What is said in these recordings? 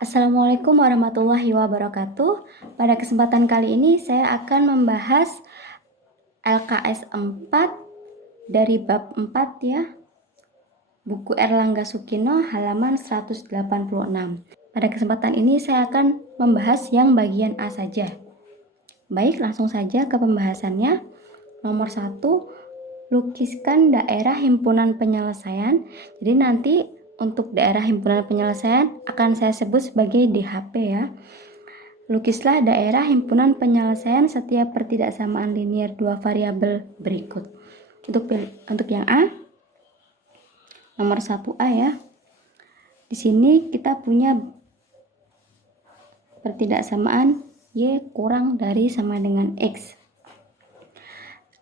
Assalamualaikum warahmatullahi wabarakatuh. Pada kesempatan kali ini saya akan membahas LKS 4 dari bab 4 ya. Buku Erlangga Sukino halaman 186. Pada kesempatan ini saya akan membahas yang bagian A saja. Baik, langsung saja ke pembahasannya. Nomor 1, lukiskan daerah himpunan penyelesaian. Jadi nanti untuk daerah himpunan penyelesaian akan saya sebut sebagai DHP ya. Lukislah daerah himpunan penyelesaian setiap pertidaksamaan linier dua variabel berikut. Untuk yang A, nomor 1A ya. Di sini kita punya pertidaksamaan Y kurang dari sama dengan X.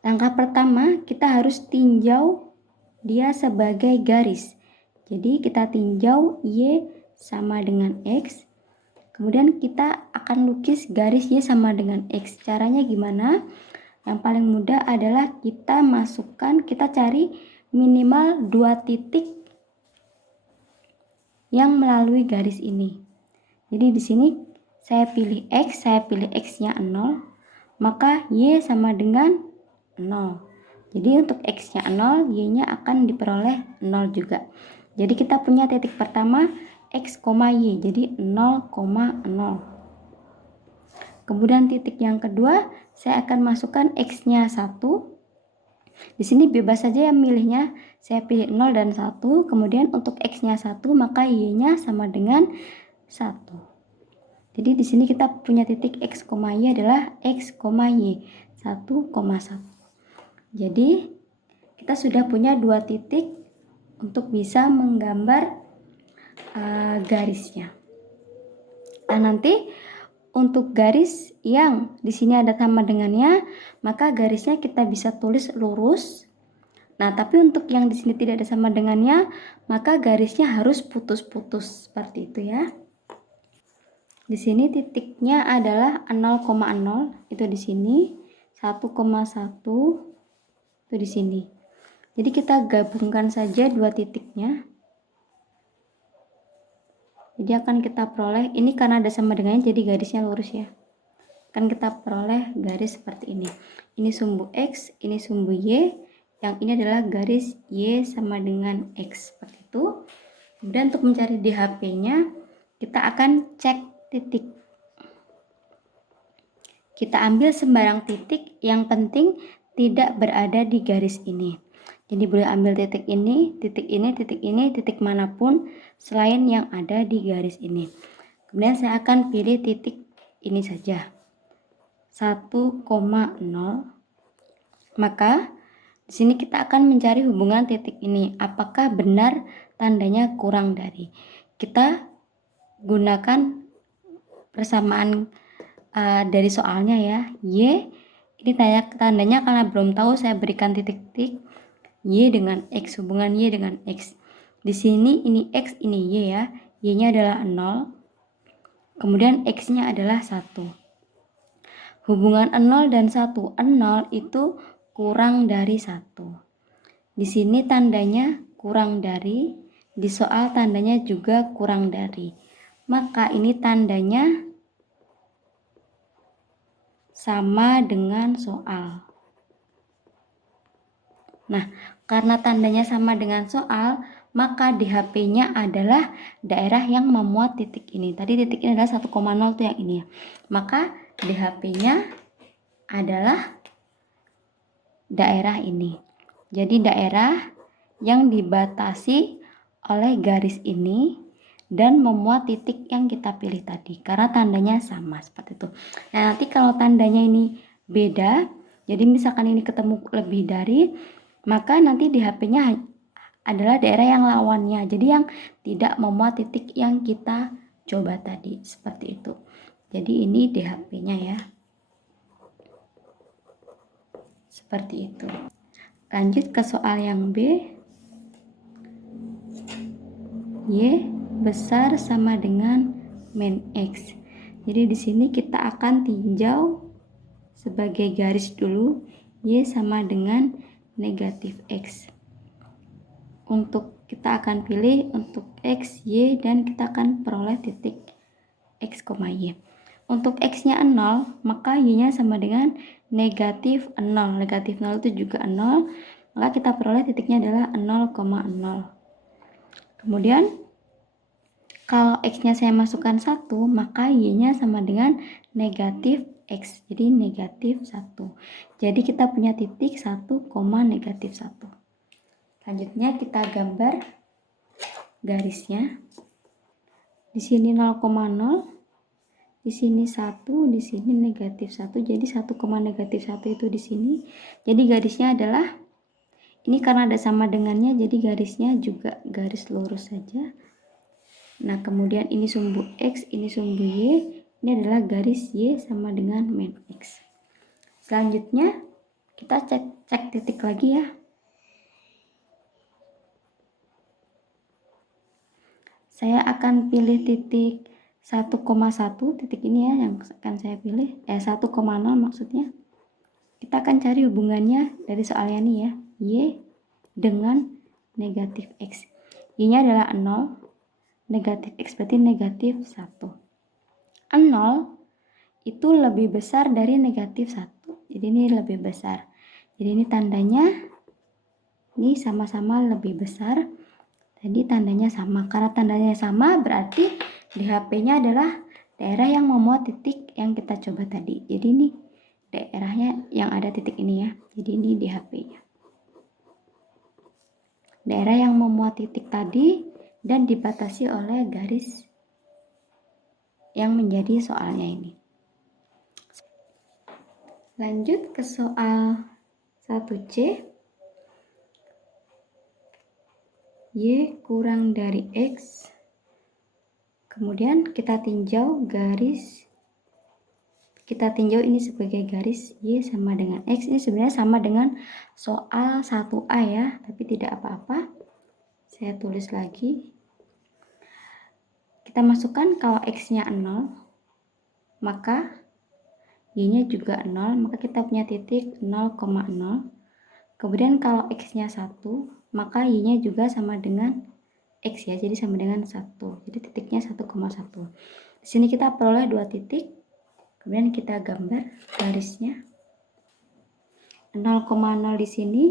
Langkah pertama, kita harus tinjau dia sebagai garis. Jadi kita tinjau Y sama dengan X. Kemudian kita akan lukis garis Y sama dengan X. Caranya gimana? Yang paling mudah adalah kita cari minimal 2 titik yang melalui garis ini. Jadi di sini saya pilih X-nya 0, maka Y sama dengan 0. Jadi untuk X-nya 0, Y-nya akan diperoleh 0 juga. Jadi kita punya titik pertama X, Y, jadi 0,0. Kemudian titik yang kedua, saya akan masukkan X-nya 1. Di sini bebas saja yang milihnya, saya pilih 0 dan 1. Kemudian untuk X-nya 1, maka Y-nya sama dengan 1. Jadi di sini kita punya titik X, Y adalah X, Y, 1,1. Jadi kita sudah punya 2 titik untuk bisa menggambar garisnya. Nah, nanti untuk garis yang di sini ada sama dengannya, maka garisnya kita bisa tulis lurus. Nah, tapi untuk yang di sini tidak ada sama dengannya, maka garisnya harus putus-putus seperti itu ya. Di sini titiknya adalah 0,0 itu di sini, 1,1 itu di sini. Jadi kita gabungkan saja 2 titiknya. Jadi akan kita peroleh, ini karena ada sama dengannya jadi garisnya lurus ya. Akan kita peroleh garis seperti ini. Ini sumbu X, ini sumbu Y, yang ini adalah garis Y sama dengan X, seperti itu. Kemudian untuk mencari DHP-nya, kita akan cek titik. Kita ambil sembarang titik, yang penting tidak berada di garis ini. Jadi boleh ambil titik ini, titik ini, titik ini, titik manapun selain yang ada di garis ini. Kemudian saya akan pilih titik ini saja, 1,0. Maka di sini kita akan mencari hubungan titik ini. Apakah benar tandanya kurang dari? Kita gunakan persamaan dari soalnya ya. Y ini tandanya karena belum tahu, saya berikan titik-titik Y dengan X, hubungan Y dengan X. Di sini ini X, ini Y ya. Y-nya adalah 0. Kemudian X-nya adalah 1. Hubungan 0 dan 1. 0 itu kurang dari 1. Di sini tandanya kurang dari, di soal tandanya juga kurang dari. Maka ini tandanya sama dengan soal. Nah, karena tandanya sama dengan soal, maka DHP-nya adalah daerah yang memuat titik ini. Tadi titik ini adalah 1,0 itu yang ini ya. Maka DHP-nya adalah daerah ini. Jadi daerah yang dibatasi oleh garis ini dan memuat titik yang kita pilih tadi. Karena tandanya sama seperti itu. Nah, nanti kalau tandanya ini beda, jadi misalkan ini ketemu lebih dari, maka nanti DHP-nya adalah daerah yang lawannya. Jadi yang tidak memuat titik yang kita coba tadi. Seperti itu. Jadi ini DHP-nya ya. Seperti itu. Lanjut ke soal yang B. Y besar sama dengan min X. Jadi di sini kita akan tinjau sebagai garis dulu. Y sama dengan negatif X. Untuk kita akan pilih untuk X, Y, dan kita akan peroleh titik X, Y. Untuk X-nya 0, maka Y-nya sama dengan negatif 0. Negatif 0 itu juga 0, maka kita peroleh titiknya adalah 0,0. Kemudian, kalau X-nya saya masukkan 1, maka Y-nya sama dengan negatif X. Jadi negatif 1. Jadi kita punya titik 1, negatif 1. Selanjutnya kita gambar garisnya. Di sini 0,0. Di sini 1, di sini negatif 1. Jadi 1, negatif 1 itu di sini. Jadi garisnya adalah, ini karena ada sama dengannya, jadi garisnya juga garis lurus saja. Nah, kemudian ini sumbu X, ini sumbu Y. Ini adalah garis Y sama dengan min X. Selanjutnya, kita cek titik lagi ya. Saya akan pilih titik 1,1, titik ini ya yang akan saya pilih, 1,0 maksudnya. Kita akan cari hubungannya dari soalnya nih ya, Y dengan negatif X. Y-nya adalah 0, negatif X berarti negatif 1. 0 itu lebih besar dari negatif 1, jadi ini lebih besar. Jadi ini tandanya, ini sama-sama lebih besar. Jadi tandanya sama. Karena tandanya sama berarti DHP-nya adalah daerah yang memuat titik yang kita coba tadi. Jadi ini daerahnya yang ada titik ini ya. Jadi ini DHP-nya. Daerah yang memuat titik tadi dan dibatasi oleh garis yang menjadi soalnya ini. Lanjut ke soal 1C. Y kurang dari X. Kemudian kita tinjau garis, kita tinjau ini sebagai garis Y sama dengan X. Ini sebenarnya sama dengan soal 1A ya, tapi tidak apa-apa. Saya tulis lagi. Kita masukkan kalau X-nya 0, maka Y-nya juga 0, maka kita punya titik 0,0. Kemudian kalau X-nya 1, maka Y-nya juga sama dengan X ya, jadi sama dengan 1. Jadi titiknya 1,1. Di sini kita peroleh 2 titik. Kemudian kita gambar garisnya. 0,0 di sini,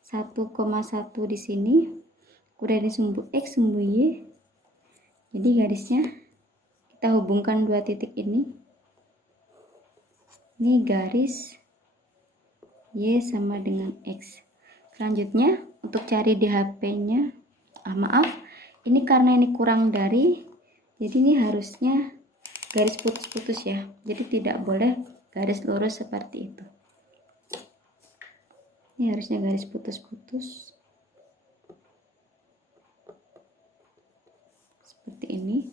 1,1 di sini. Kemudian di sumbu X, sumbu Y. Jadi garisnya kita hubungkan 2 titik ini. Ini garis Y sama dengan X. Selanjutnya untuk cari DHP-nya, maaf, ini karena ini kurang dari, jadi ini harusnya garis putus-putus ya. Jadi tidak boleh garis lurus seperti itu. Ini harusnya garis putus-putus. Seperti ini.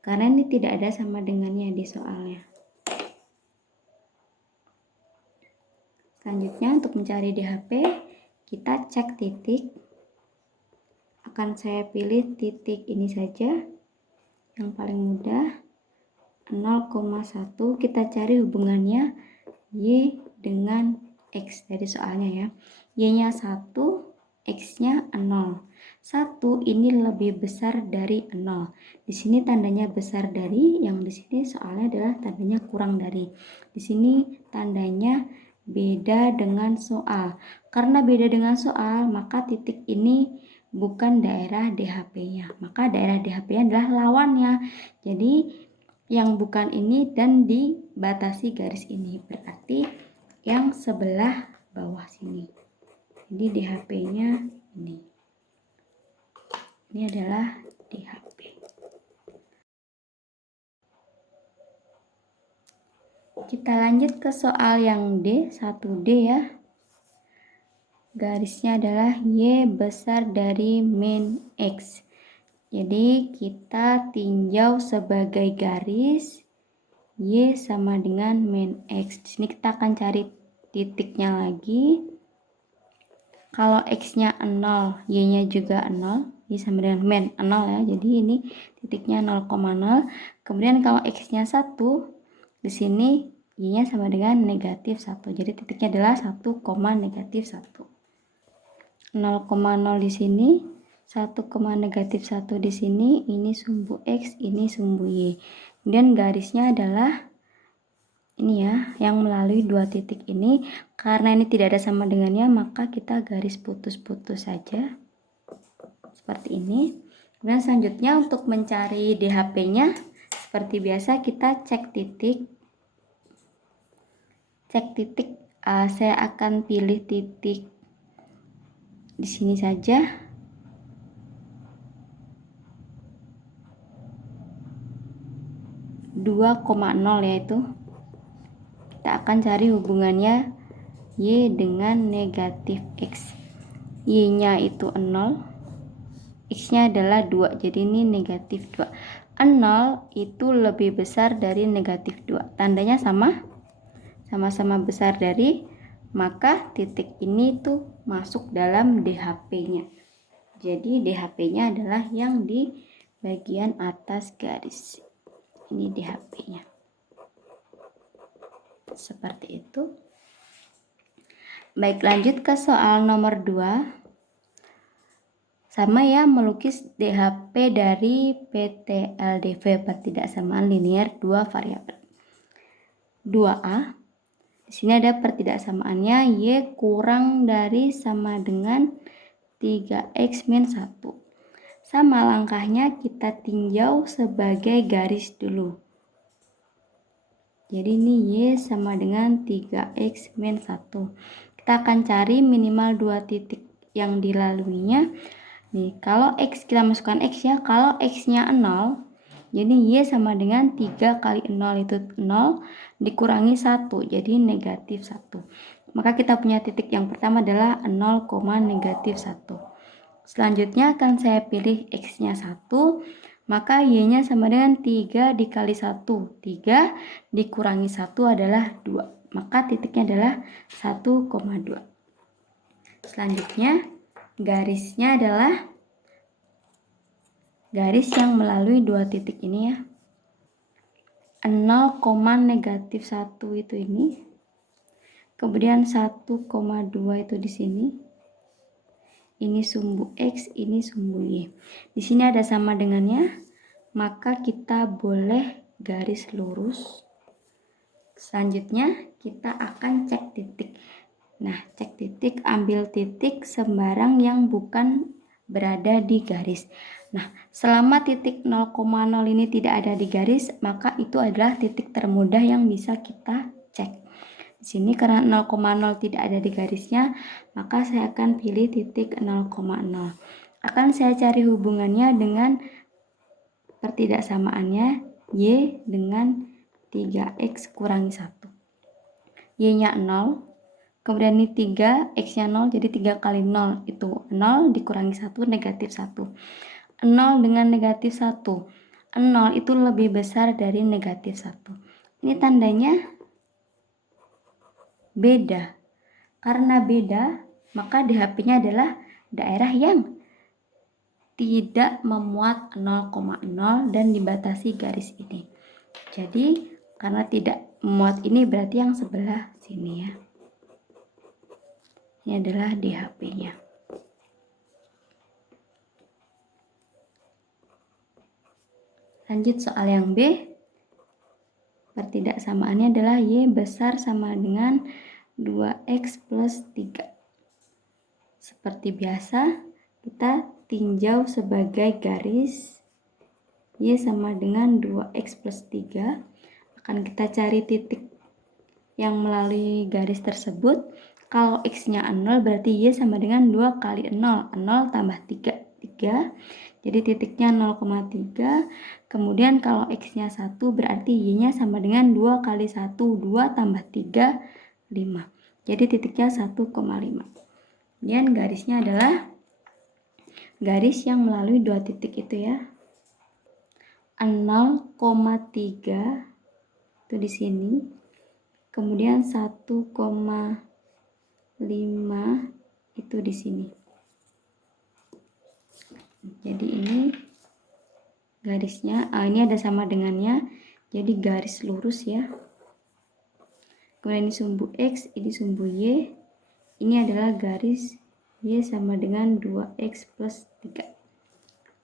Karena ini tidak ada sama dengannya di soalnya. Selanjutnya untuk mencari DHP, kita cek titik. Akan saya pilih titik ini saja, yang paling mudah, 0,1. Kita cari hubungannya Y dengan X dari soalnya ya. Y-nya 1, X-nya 0. 1 ini lebih besar dari 0. Di sini tandanya besar dari, yang di sini soalnya adalah tandanya kurang dari. Di sini tandanya beda dengan soal. Karena beda dengan soal, maka titik ini bukan daerah DHP-nya. Maka daerah DHP-nya adalah lawannya. Jadi yang bukan ini dan dibatasi garis ini. Berarti yang sebelah bawah sini. Jadi DHP-nya ini. Ini adalah DHP. Kita lanjut ke soal yang D, 1D ya. Garisnya adalah Y besar dari min X. Jadi kita tinjau sebagai garis Y sama dengan min X. Di sini kita akan cari titiknya lagi. Kalau X-nya 0, Y-nya juga 0. Y sama dengan min 0 ya. Jadi ini titiknya 0,0. Kemudian kalau X-nya 1, di sini Y-nya sama dengan negatif 1. Jadi titiknya adalah 1, negatif 1. 0,0 di sini, 1, negatif 1 di sini, ini sumbu X, ini sumbu Y. Kemudian garisnya adalah ini ya, yang melalui dua titik ini. Karena ini tidak ada sama dengannya, maka kita garis putus-putus saja seperti ini. Kemudian selanjutnya untuk mencari DHP-nya, seperti biasa kita cek titik. Saya akan pilih titik di sini saja. (2,0) yaitu kita akan cari hubungannya Y dengan negatif X. Y-nya itu 0, X-nya adalah 2, jadi ini negatif 2. 0 itu lebih besar dari negatif 2. Tandanya sama-sama besar dari, maka titik ini tuh masuk dalam DHP-nya. Jadi DHP-nya adalah yang di bagian atas garis. Ini DHP-nya. Seperti itu. Baik, lanjut ke soal nomor 2. Sama ya, melukis DHP dari PT LDV pertidaksamaan linear 2 variabel. 2A. Di sini ada pertidaksamaannya Y kurang dari sama dengan 3X min 1. Sama langkahnya kita tinjau sebagai garis dulu. Jadi ini Y sama dengan 3X min 1. Kita akan cari minimal 2 titik yang dilaluinya. Nih, kalau X kita masukkan X ya, kalau X-nya 0, jadi Y sama dengan 3 kali 0 itu 0 dikurangi 1, jadi negatif 1. Maka kita punya titik yang pertama adalah 0, negatif 1. Selanjutnya akan saya pilih X-nya 1, maka Y-nya sama dengan 3 dikali 1. 3 dikurangi 1 adalah 2. Maka titiknya adalah 1,2. Selanjutnya garisnya adalah garis yang melalui 2 titik ini ya. 0, negatif 1 itu ini. Kemudian 1,2 itu di sini. Ini sumbu X, ini sumbu Y. Di sini ada sama dengannya, maka kita boleh garis lurus. Selanjutnya kita akan cek titik. Nah, cek titik, ambil titik sembarang yang bukan berada di garis. Nah, selama titik 0,0 ini tidak ada di garis, maka itu adalah titik termudah yang bisa kita cek. Di sini karena 0,0 tidak ada di garisnya, maka saya akan pilih titik 0,0. Akan saya cari hubungannya dengan pertidaksamaannya Y dengan 3X kurangi 1. Y-nya 0. Kemudian ini 3, X-nya 0, jadi 3 kali 0 itu 0 dikurangi 1, negatif 1. 0 dengan negatif 1. 0 itu lebih besar dari negatif 1. Ini tandanya beda. Karena beda, maka DHP-nya adalah daerah yang tidak memuat 0,0 dan dibatasi garis ini. Jadi, karena tidak memuat ini berarti yang sebelah sini ya. Ini adalah DHP-nya. Lanjut soal yang B. Pertidaksamaannya adalah Y besar sama dengan 2X plus 3. Seperti biasa, kita tinjau sebagai garis. Y sama dengan 2X plus 3. Akan kita cari titik yang melalui garis tersebut. Kalau X-nya 0 berarti Y sama dengan 2 kali 0. 0 tambah 3. 3. Jadi titiknya 0,3. Kemudian kalau X-nya 1 berarti Y-nya sama dengan 2 kali 1. 2 tambah 3, 5. Jadi titiknya 1,5. Kemudian garisnya adalah garis yang melalui 2 titik itu ya. 0,3 itu di sini. Kemudian 1,5 itu di sini. Jadi ini garisnya, ini ada sama dengannya, jadi garis lurus ya. Kemudian ini sumbu X, ini sumbu Y. Ini adalah garis Y sama dengan 2X plus 3.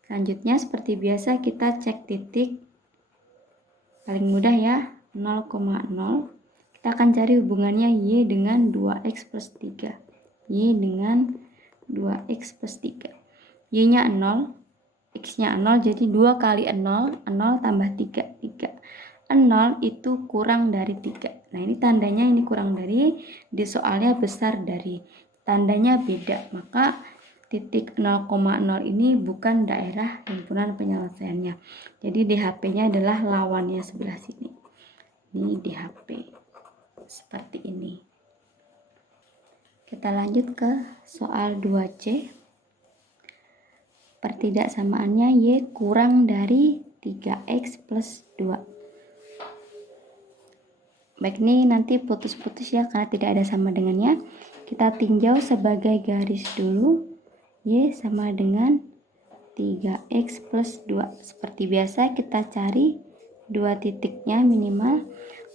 Selanjutnya seperti biasa kita cek titik. Paling mudah ya, 0,0. Kita akan cari hubungannya Y dengan 2X plus 3. Y dengan 2X plus 3. Y-nya 0, X-nya 0, jadi 2 kali 0, 0 tambah 3, 3. 0 itu kurang dari 3. Nah, ini tandanya ini kurang dari, di soalnya besar dari. Tandanya beda, maka titik 0,0 ini bukan daerah himpunan penyelesaiannya. Jadi DHP-nya adalah lawannya sebelah sini. Ini DHP. Seperti ini. Kita lanjut ke soal 2C. Pertidaksamaannya Y kurang dari 3X plus 2. Baik, ini nanti putus-putus ya karena tidak ada sama dengannya. Kita tinjau sebagai garis dulu. Y sama dengan 3X plus 2. Seperti biasa kita cari dua titiknya minimal.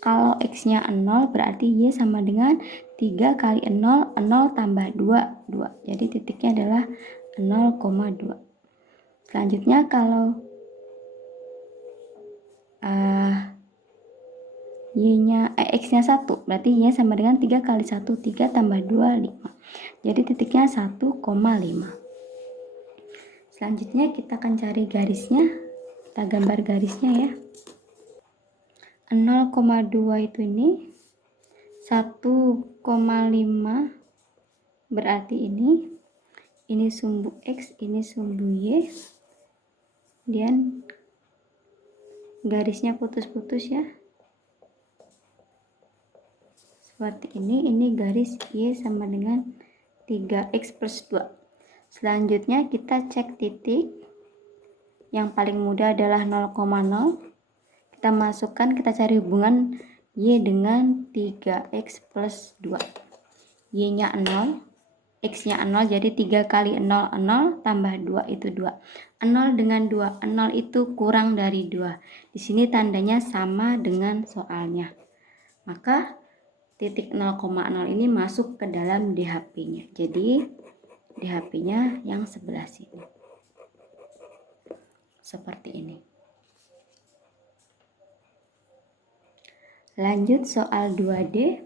Kalau X-nya 0 berarti Y sama dengan 3 kali 0, 0 tambah 2, 2. Jadi titiknya adalah 0,2. Selanjutnya kalau X-nya 1, berarti Y sama dengan 3 kali 1, 3 tambah 2, 5. Jadi titiknya 1,5. Selanjutnya kita akan cari garisnya. Kita gambar garisnya ya. 0,2 itu ini 1,5 berarti ini sumbu X, ini sumbu Y, dan garisnya putus-putus ya, seperti ini garis Y sama dengan 3X plus 2. Selanjutnya kita cek titik. Yang paling mudah adalah 0,0. Kita masukkan, kita cari hubungan Y dengan 3X plus 2. Y-nya 0, X-nya 0, jadi 3 kali 0, 0 tambah 2 itu 2. 0 dengan 2, 0 itu kurang dari 2. Di sini tandanya sama dengan soalnya. Maka titik 0,0 ini masuk ke dalam DHP-nya. Jadi DHP-nya yang sebelah sini. Seperti ini. Lanjut soal 2D.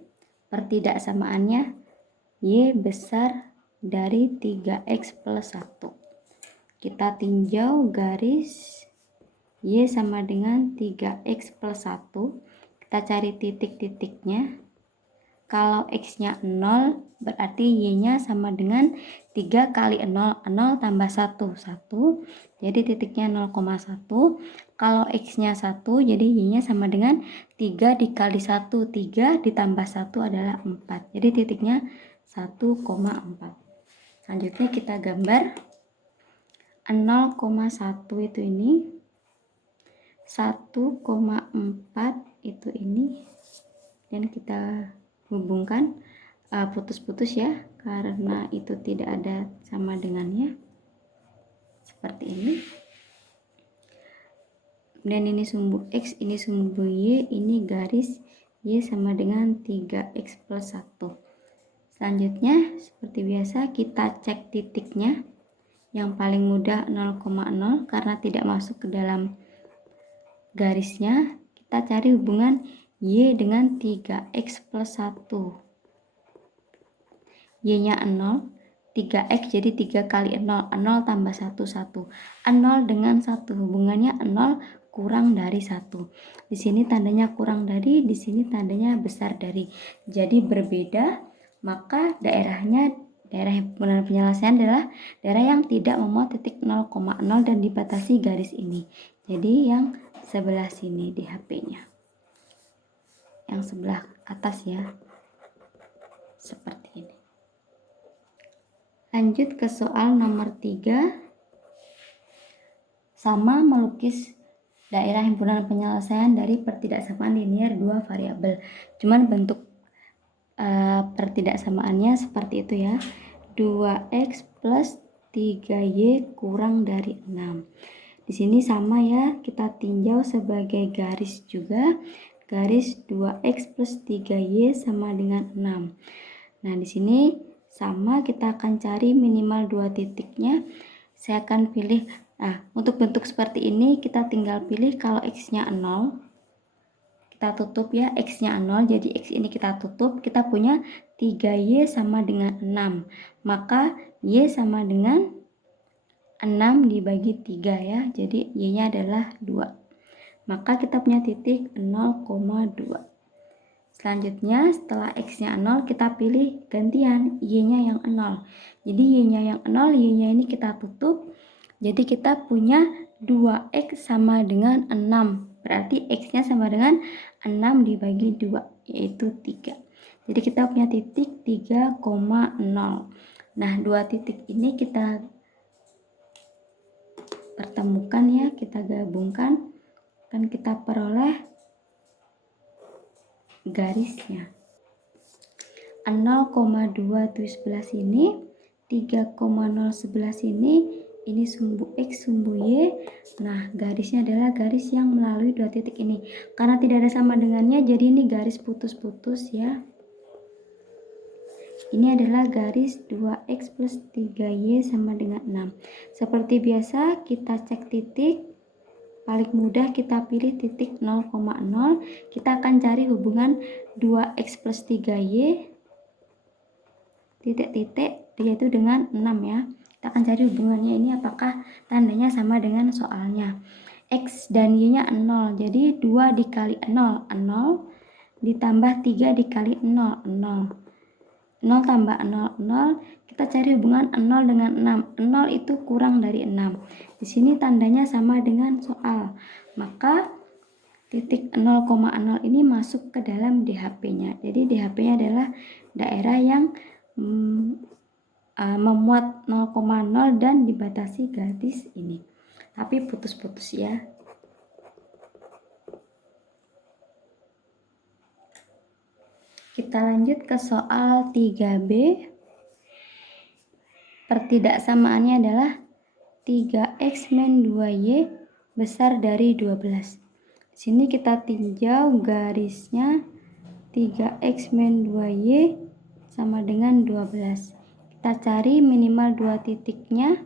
Pertidaksamaannya Y besar dari 3X plus 1. Kita tinjau garis Y sama dengan 3X plus 1. Kita cari titik-titiknya. Kalau X-nya 0, berarti Y-nya sama dengan 3 kali 0, 0 tambah 1, 1. Jadi titiknya 0,1. Kalau X-nya 1, jadi Y-nya sama dengan 3 dikali 1, 3 ditambah 1 adalah 4. Jadi titiknya 1,4. Selanjutnya kita gambar 0,1 itu ini, 1,4 itu ini, dan kita hubungkan putus-putus ya karena itu tidak ada sama dengannya, seperti ini. Dan ini sumbu X, ini sumbu Y, ini garis Y sama dengan 3X plus 1. Selanjutnya seperti biasa kita cek titiknya. Yang paling mudah 0,0 karena tidak masuk ke dalam garisnya. Kita cari hubungan Y dengan 3X plus 1. Y-nya 0, 3X jadi 3 kali 0, 0 tambah 1, 1. 0 dengan 1, hubungannya 0 kurang dari 1. Di sini tandanya kurang dari, di sini tandanya besar dari. Jadi berbeda, maka daerah himpunan penyelesaian adalah daerah yang tidak memuat titik 0,0 dan dibatasi garis ini. Jadi yang sebelah sini DHP-nya. Yang sebelah atas ya. Seperti ini. Lanjut ke soal nomor 3. Sama melukis daerah himpunan penyelesaian dari pertidaksamaan linear 2 variabel. Cuman bentuk pertidaksamaannya seperti itu ya. 2X plus 3Y kurang dari 6. Di sini sama ya, kita tinjau sebagai garis juga. Garis 2X plus 3Y sama dengan 6. Nah, di sini sama, kita akan cari minimal 2 titiknya. Saya akan pilih, untuk bentuk seperti ini kita tinggal pilih kalau X-nya 0, kita tutup ya, X-nya 0, jadi X ini kita tutup, kita punya 3Y sama dengan 6. Maka Y sama dengan 6 dibagi 3 ya, jadi Y-nya adalah 2. Maka kita punya titik 0,2. Selanjutnya setelah X-nya 0 kita pilih gantian Y-nya yang 0. Jadi Y-nya yang 0, Y-nya ini kita tutup. Jadi kita punya 2X sama dengan 6. Berarti X-nya sama dengan 6 dibagi 2, yaitu 3. Jadi kita punya titik 3,0. Nah, dua titik ini kita pertemukan ya, kita gabungkan. Dan kita peroleh garisnya 0,2 tuh sebelah sini, 3,0 sebelah sini, ini sumbu X, sumbu Y. Nah, garisnya adalah garis yang melalui dua titik ini. Karena tidak ada sama dengannya, jadi ini garis putus-putus ya. Ini adalah garis 2X plus 3Y sama dengan 6. Seperti biasa, kita cek titik. Paling mudah kita pilih titik 0,0. Kita akan cari hubungan 2X plus 3Y titik-titik yaitu dengan 6 ya. Kita akan cari hubungannya ini apakah tandanya sama dengan soalnya. X dan Y-nya 0. Jadi 2 dikali 0, 0 ditambah 3 dikali 0, 0. 0 tambah 0, 0. Kita cari hubungan 0 dengan 6. 0 itu kurang dari 6. Di sini tandanya sama dengan soal. Maka titik 0,0 ini masuk ke dalam DHP-nya. Jadi DHP-nya adalah daerah yang memuat 0,0 dan dibatasi garis ini. Tapi putus-putus ya. Kita lanjut ke soal 3B. Pertidaksamaannya adalah 3X min 2Y besar dari 12. Di sini kita tinjau garisnya 3X min 2Y sama dengan 12. Kita cari minimal 2 titiknya.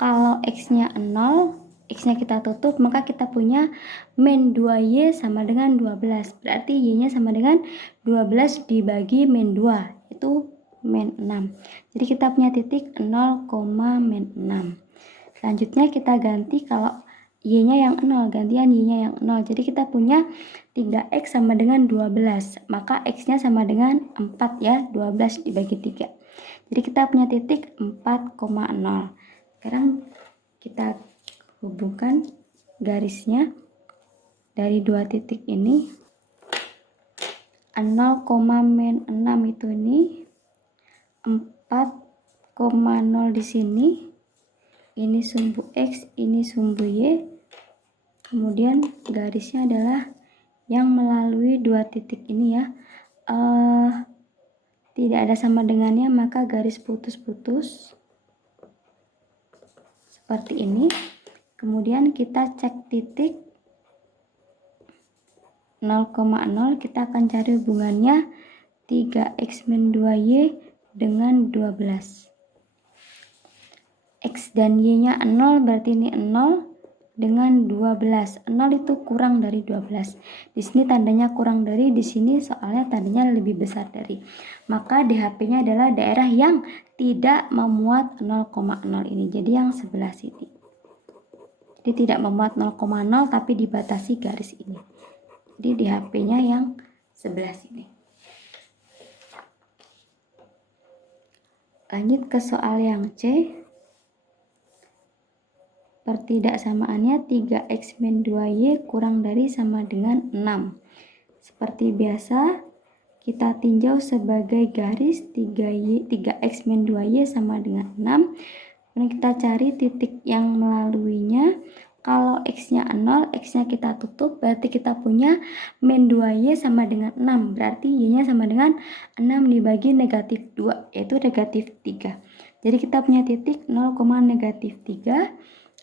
Kalau X-nya 0, X-nya kita tutup, maka kita punya min 2Y sama dengan 12. Berarti Y-nya sama dengan 12 dibagi min 2, itu min 6. Jadi kita punya titik 0, min 6. Selanjutnya kita ganti kalau Y-nya yang 0, gantian Y-nya yang 0. Jadi kita punya 3X sama dengan 12. Maka X-nya sama dengan 4 ya, 12 dibagi 3. Jadi kita punya titik 4,0. Sekarang kita hubungkan garisnya dari dua titik ini. 0, min 6 itu ini, 4,0 di sini. Ini sumbu X, ini sumbu Y. Kemudian garisnya adalah yang melalui dua titik ini ya. Tidak ada sama dengannya, maka garis putus-putus seperti ini. Kemudian kita cek titik 0,0. Kita akan cari hubungannya 3X min 2Y dengan 12. X dan Y-nya 0, berarti ini 0 dengan 12. 0 itu kurang dari 12. Di sini tandanya kurang dari, di sini soalnya tandanya lebih besar dari. Maka DHP-nya adalah daerah yang tidak memuat 0,0 ini. Jadi yang sebelah sini. Jadi tidak memuat 0,0 tapi dibatasi garis ini. Jadi DHP-nya yang sebelah sini. Lanjut ke soal yang C. Pertidaksamaannya 3X min 2Y kurang dari sama dengan 6. Seperti biasa, kita tinjau sebagai garis 3X min 2Y sama dengan 6. Kemudian kita cari titik yang melaluinya. Kalau X-nya 0, X-nya kita tutup, berarti kita punya min 2Y sama dengan 6. Berarti Y-nya sama dengan 6 dibagi negatif 2, yaitu negatif 3. Jadi kita punya titik 0, negatif 3.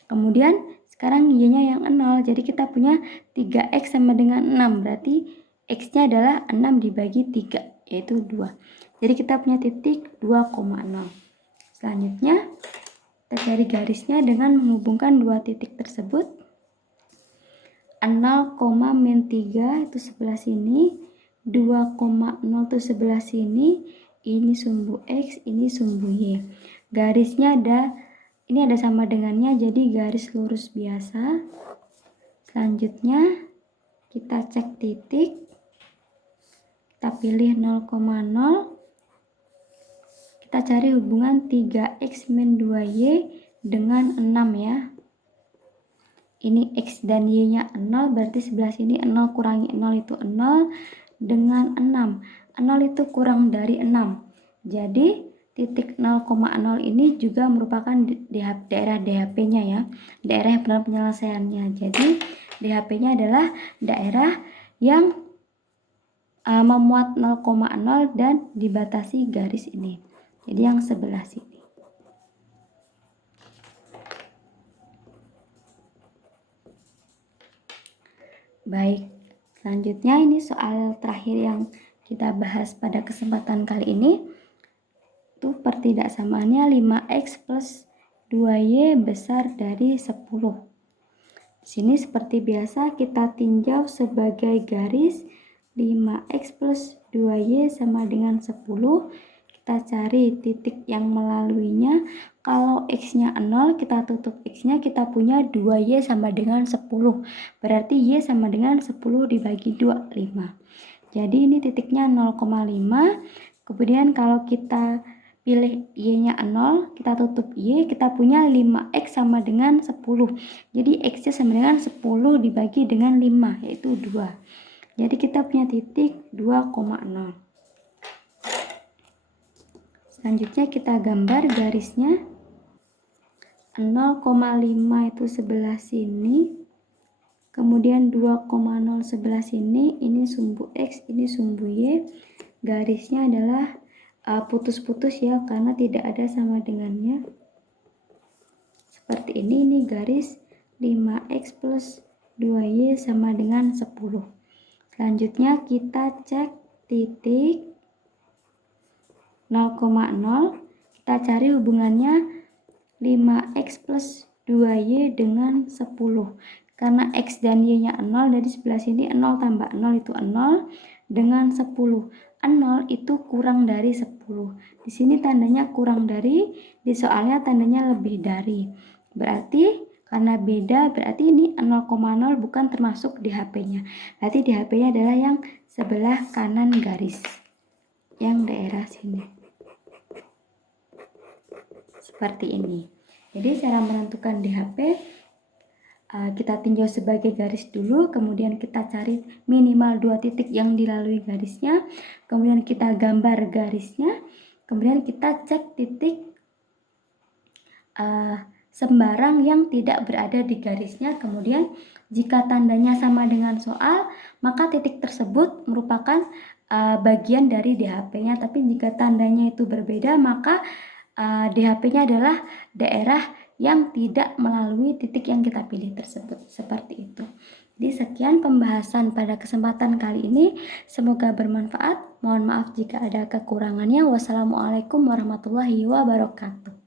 Kemudian sekarang Y-nya yang 0, jadi kita punya 3X sama dengan 6, berarti X-nya adalah 6 dibagi 3, yaitu 2. Jadi kita punya titik 2,0. Selanjutnya, kita cari garisnya dengan menghubungkan dua titik tersebut. 0,-3 itu sebelah sini, 2,0 itu sebelah sini, ini sumbu X, ini sumbu Y. Garisnya ini ada sama dengannya, jadi garis lurus biasa. Selanjutnya kita cek titik, kita pilih 0,0, kita cari hubungan 3X min 2Y dengan 6 ya. Ini X dan Y-nya 0, berarti sebelah sini 0 kurangi 0 itu 0 dengan 6. 0 itu kurang dari 6. Jadi titik 0,0 ini juga merupakan daerah DHP-nya ya. Daerah yang benar penyelesaiannya. Jadi DHP-nya adalah daerah yang memuat 0,0 dan dibatasi garis ini. Jadi yang sebelah sini. Baik, selanjutnya ini soal terakhir yang kita bahas pada kesempatan kali ini. Itu pertidaksamaannya 5X plus 2Y besar dari 10. Sini seperti biasa kita tinjau sebagai garis 5X plus 2Y sama dengan 10. Kita cari titik yang melaluinya. Kalau X-nya 0, kita tutup X-nya, kita punya 2Y sama dengan 10. Berarti Y sama dengan 10 dibagi 2, 5. Jadi ini titiknya 0,5. Kemudian kalau kita pilih Y-nya 0, kita tutup Y, kita punya 5X sama dengan 10. Jadi X-nya sama dengan 10 dibagi dengan 5, yaitu 2. Jadi kita punya titik 2,0. Selanjutnya kita gambar garisnya. 0,5 itu sebelah sini. Kemudian 2,0 sebelah sini. Ini sumbu X, ini sumbu Y. Garisnya adalah putus-putus ya, karena tidak ada sama dengannya. Seperti ini garis 5X plus 2Y sama dengan 10. Selanjutnya kita cek titik 0,0, kita cari hubungannya 5X plus 2Y dengan 10. Karena X dan Y-nya 0, dari sebelah sini 0 tambah 0 itu 0 dengan 10. 0 itu kurang dari 10. Di sini tandanya kurang dari, di soalnya tandanya lebih dari. Berarti karena beda, berarti ini 0,0 bukan termasuk DHP-nya. Berarti DHP-nya adalah yang sebelah kanan garis, yang daerah sini. Seperti ini. Jadi cara menentukan DHP, kita tinjau sebagai garis dulu, kemudian kita cari minimal 2 titik yang dilalui garisnya, kemudian kita gambar garisnya, kemudian kita cek titik sembarang yang tidak berada di garisnya. Kemudian jika tandanya sama dengan soal, maka titik tersebut merupakan bagian dari DHP-nya. Tapi jika tandanya itu berbeda, maka DHP-nya adalah daerah yang tidak melalui titik yang kita pilih tersebut. Seperti itu. Jadi sekian pembahasan pada kesempatan kali ini. Semoga bermanfaat. Mohon maaf jika ada kekurangannya. Wassalamualaikum warahmatullahi wabarakatuh.